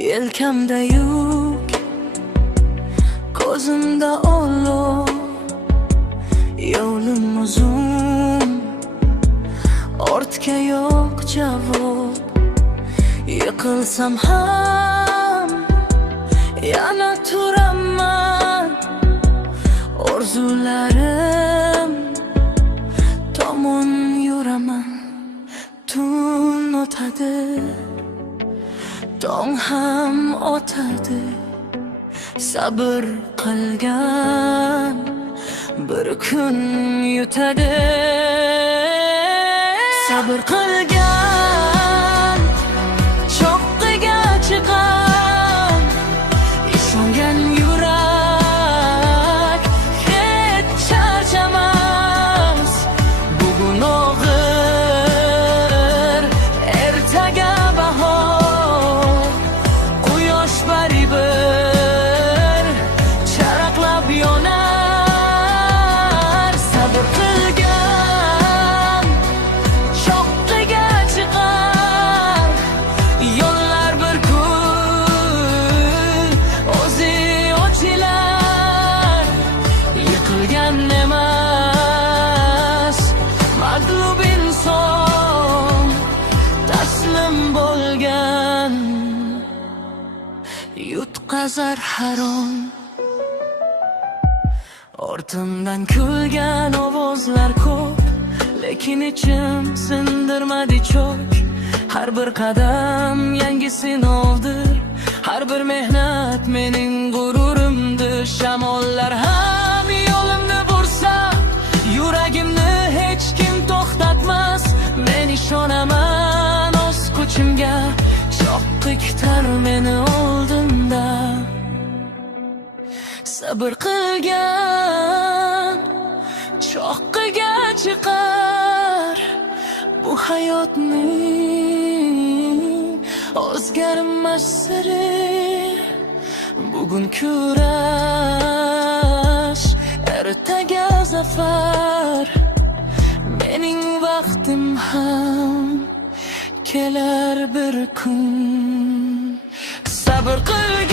Yelkamda yuk, ko'zimda olov, yo'lim uzun, ortga yo'q javob. Yiqilsam ham yana turaman, orzularim tomon yuraman. Tun o'tadi, tong ham o'tadi, sabr qilgan bir kun yutadi. Sabr qilgan cho'qqiga chiqar, ishongan yurak hech charchamas. Bugun og'ir, ertaga bahor, quyosh baribir charaqlab yonar. Sabr qilgan cho'qqiga chiqar, yo'llar bir kun o'zi ochilar. Yiqilgan emas, mag'lub inson, taslim bo'lgan yutqazar harom. Ortimdan kulgan ovozlar ko'p, lekin ichim sindirmadi cho'k. Har bir qadam yangi sinovdir, har bir mehnat mening g'ururimdir. Shamollar ham yo'limni bursa, yuragimni hech kim to'xtatmas. Men ishonaman o'z kuchimga, cho'qqi kutar meni oldinda. Sabr qilgan cho'qqiga chiqar, bu hayotning o'zgarmas siri. Bugun kurash, ertaga zafar, mening vaqtim ham kelar bir kun. Sabr qilgan